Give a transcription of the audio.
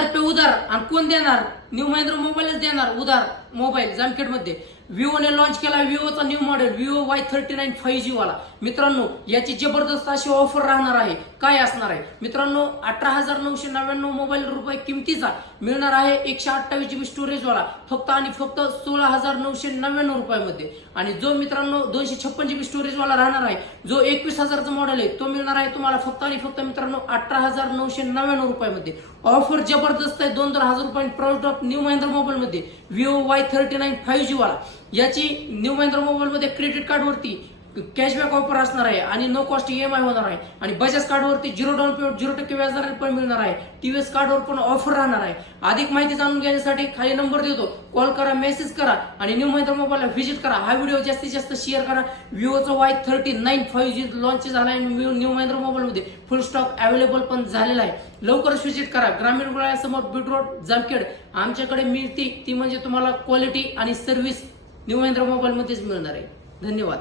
1000 रुपये उधार. आणि कोण देणार? न्यू महिंद्रा मोबाईलच देणार उधार मोबाईल जामखेडमध्ये. विवोने लॉन्च केला विवोचा new model Vivo Y39 5G वाला. मित्रांनो याची जबरदस्त अशी ऑफर राहणार आहे. काय असणार आहे मित्रांनो? 18,999 मोबाईल रुपये किमतीचा मिळणार आहे 128 GB स्टोरेज वाला फक्त आणि फक्त 16,999 रुपयामध्ये. आणि जो मित्रांनो 256 GB स्टोरेज वाला राहणार आहे जो 21,000चा मॉडेल आहे तो मिळणार आहे तुम्हाला फक्त आणि फक्त मित्रांनो 18,999 रुपयामध्ये. ऑफर जबरदस्त आहे. 2,000 रुपयांनी price drop new Mahindra mobile मध्ये विवो Y39 5G वाला. याची न्यू महिंद्रा मोबाईल मध्ये क्रेडिट कार्ड वरती कॅशबॅक ऑफर असणार आहे आणि नो कॉस्ट EMI होणार आहे. आणि बजाज कार्ड वरती 0 डाऊन पेमेंट 0% व्याजदराने पण मिळणार आहे. TVS कार्ड वर पण ऑफर राहणार आहे. अधिक माहिती जाणून घेण्यासाठी खाली नंबर देतो, कॉल करा, मेसेज करा आणि न्यू महिंद्रा मोबाईलला व्हिजिट करा. हा व्हिडिओ जास्तीत जास्त शेअर करा. विवोचा Y39 5G लॉन्च झाला आहे. न्यू महिंद्रा मोबाईल मध्ये फुल स्टॉक अवेलेबल पण झालेला आहे. लवकरच व्हिजिट करा. ग्रामीण रुग्णालयासमोर बीट रोड जामखेड आमच्याकडे मिळते ती म्हणजे तुम्हाला क्वालिटी आणि सर्व्हिस न्यू महिंद्रा मोबाईल मध्येच मिळणार आहे. धन्यवाद.